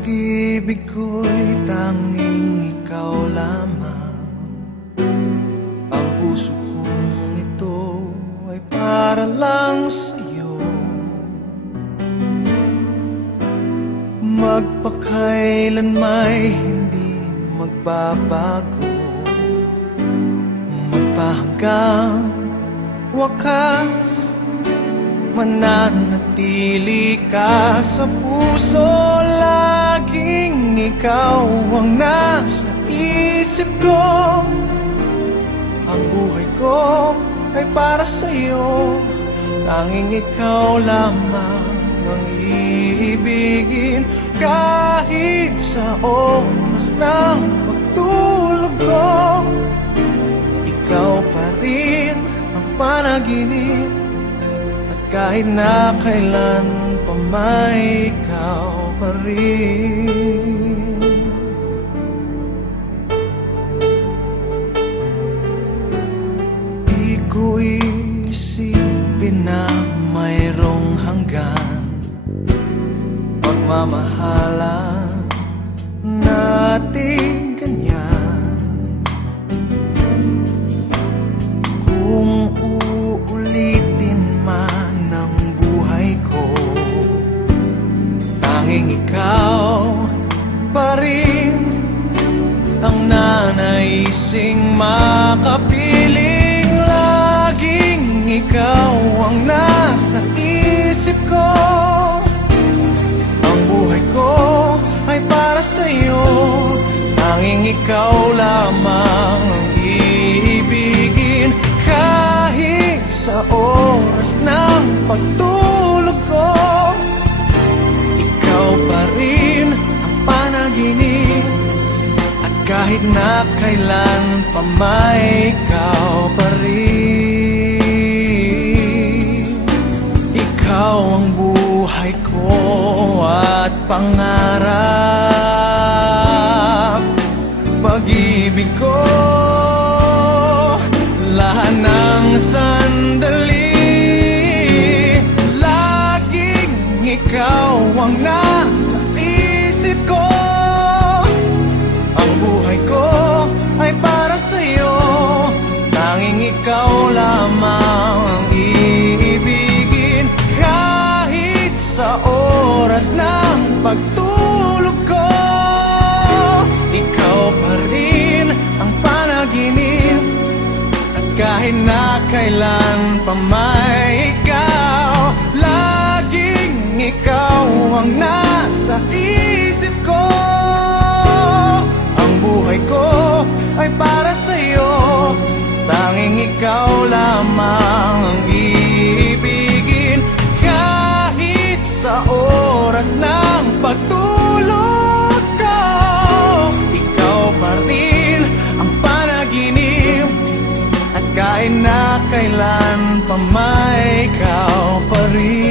Pag-ibig ko'y tanging ikaw lamang. Ang puso kong ito ay para lang sa'yo. Magpakailan may hindi magbabago. Magpahanggang wakas Mananatili ka sa puso Laging ikaw ang nasa isip ko. Ang buhay ko ay para sa'yo. Tanging ikaw lamang ang iibigin. Kahit sa oras ng pagtulog ko Ikaw pa rin ang panaginip. Kahit na kailan pa may ikaw pa rin. Di ko isipin na mayroong hanggan. Pagmamahalan natin ikaw pa rin Ang nanaising makapiling. Laging ikaw ang nasa isip ko. Ang buhay ko ay para sa'yo. Tanging ikaw lamang ang iibigin. Kahit sa oras ng pagtulog Kahit na kailan pa may ikaw pa rin. Ikaw ang buhay ko at pangarap. Pag-ibig ko Lahat ng sandali lamang ang iibigin Kahit sa oras ng pagtulog ko Ikaw pa rin ang panaginip. At kahit na kailan pa may ikaw Laging ikaw ang nasa isip kailan pa may ikaw pa rin.